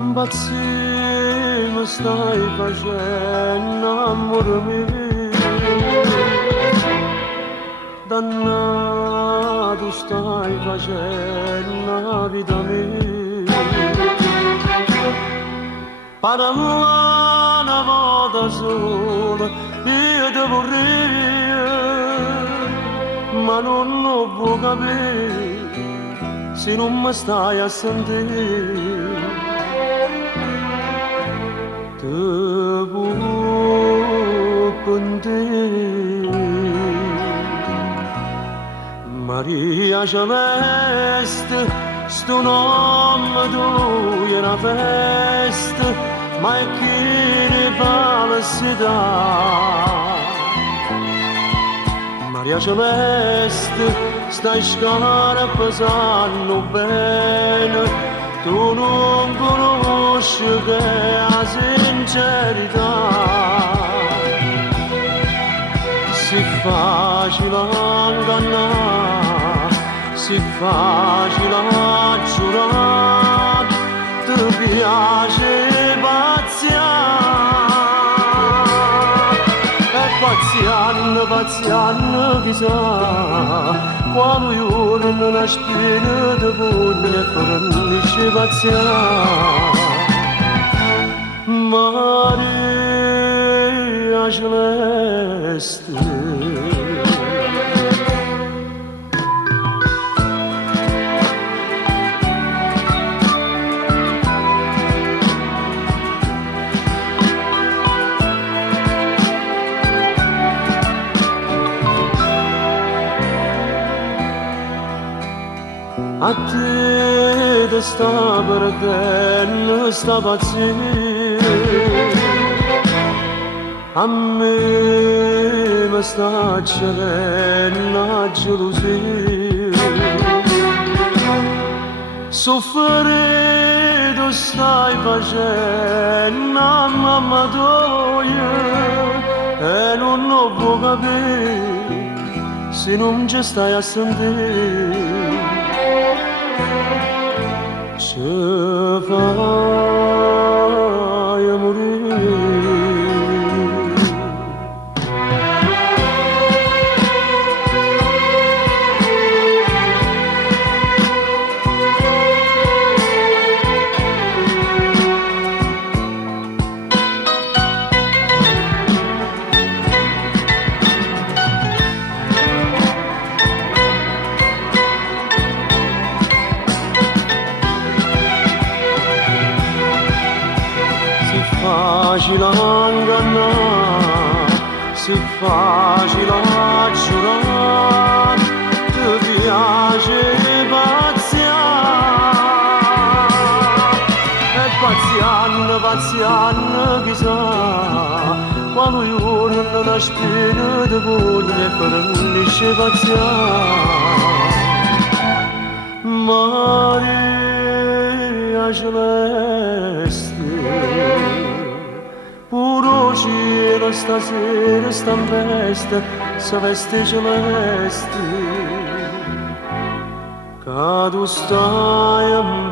Baci më stai facendo amore mio, dannato stai facendo la vita mia. Parla una volta sola, io ti vorrei, ma non lo può capire se non mi stai a sentire. Te può pentire, Maria Celeste, sto nome tuo era festa, ma è che ne falsità. Maria Celeste, stai scarpe sanno bene, tu non conosci che è la sincerità. Si facile ingannare, si facile giurare, ti piace pazziare. E pazziando chissà, quando giorno una spina di pugno e fornisce pazziare. Maria Celeste, a te ti sta perdendo sta pazzia, a me mi sta accendendo la gelosia. Soffrire tu stai facendo a mamma tua e non lo può capire se non ci stai a sentire. Se fai morire, facile ingannare, si facile giurare, ti piace pazziare. E pazziando chissà, quando giorno una spina di pugno e fornisce pazziare. Maria Celeste, puro cielo stasera sta in festa, se veste celeste, che tu stai in